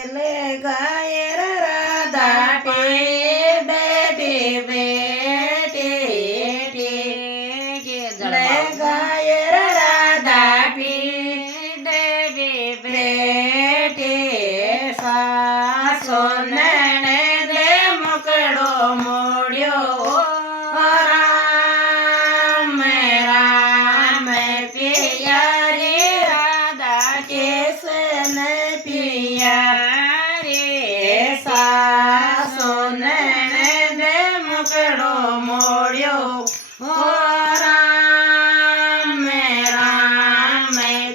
ले गायर राधा टेढ़ी बेटी ले गायर राधा टेढ़ी बेटी सासो नैने दे मुकड़ो मोड़ियो राम पियारी राधा कृष्ण पियारी सासो नैने दे मुकड़ो मोड़ियो राम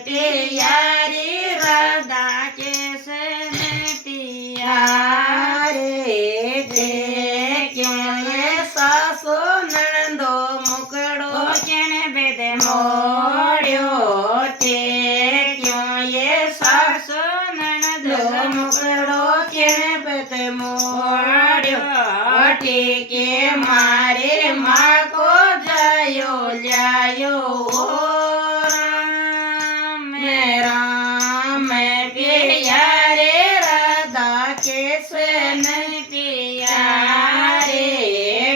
पियारी राधा कृष्ण पियारी क्यों ये सासो नंदो मुकड़ो केने बेदे मोड़ियो ते क्यों ये सासो नंदो मुकड़ो केने बेदे मोड़ियो के मारे माँ को जायो लायो राम पियारे राधा कृष्ण पियारे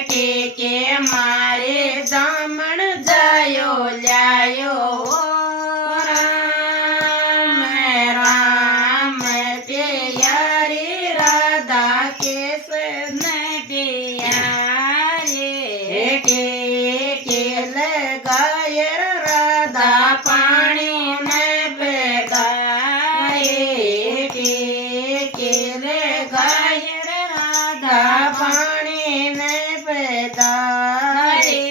के मारे दामन जायो लायो राम पियारी राधा कृष्ण पियारे के लगायर राधा पानी में बेगाए के लगायर राधा पानी में बेदारे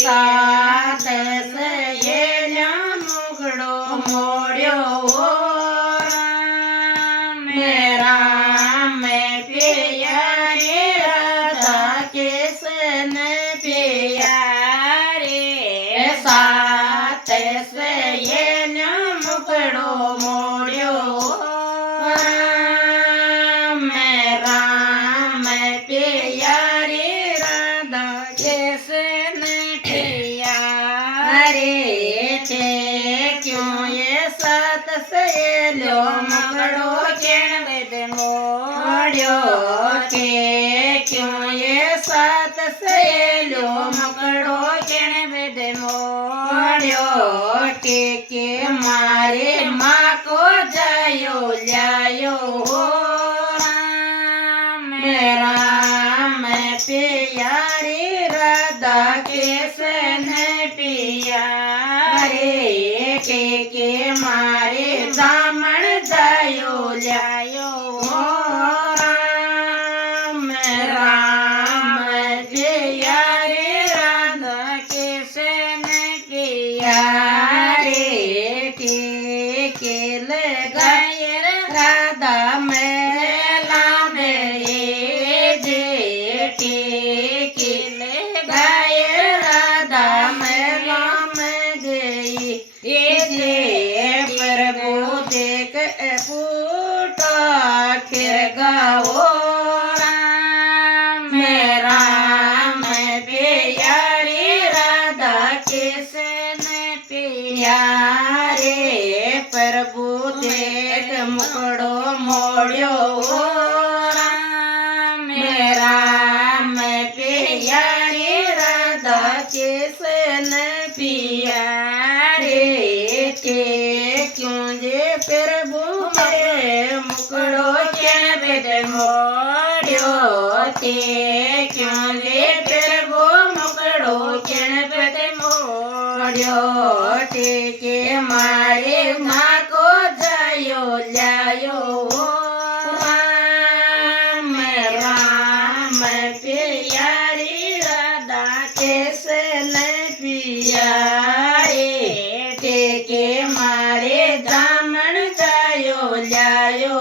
साथ से ये मुगड़ो मोड़ियो राम पियारी राधा कृष्ण पियारे साथ से ये मुकड़ो मोड़ियो राम पियारी राधा कृष्ण पियारे क्यों ये साथ से लो मुकड़ो केण बेद मोड़ियो के क्यों ये साथ से लो मुकड़ो केण बेद मोड़ियो के मारे माँ को जायो लायो राम पियारी राधा कृष्ण पियारे के मारे दामन जायो लायो राम पियारी राधा कृष्ण पियारे के लगायर राधा मेला में जेठी के लगायर राधा मेला में गई ये प्रभु देख फूटा फिर गाओ राम पियारी राधा कृष्ण पियारे प्रभु देख मुकड़ो मोड़ियो राम पियारी राधा कृष्ण पियारे के क्यों जे प्रभु के मुकड़ो केण बेद मोड़ियो ते क्यों जे प्रभु मुकड़ो केण बेद मोड़ियो ते के मारे माँ को जायो लायो राम पियारी राधा कृष्ण पियारे के मारे दामन जायो लायो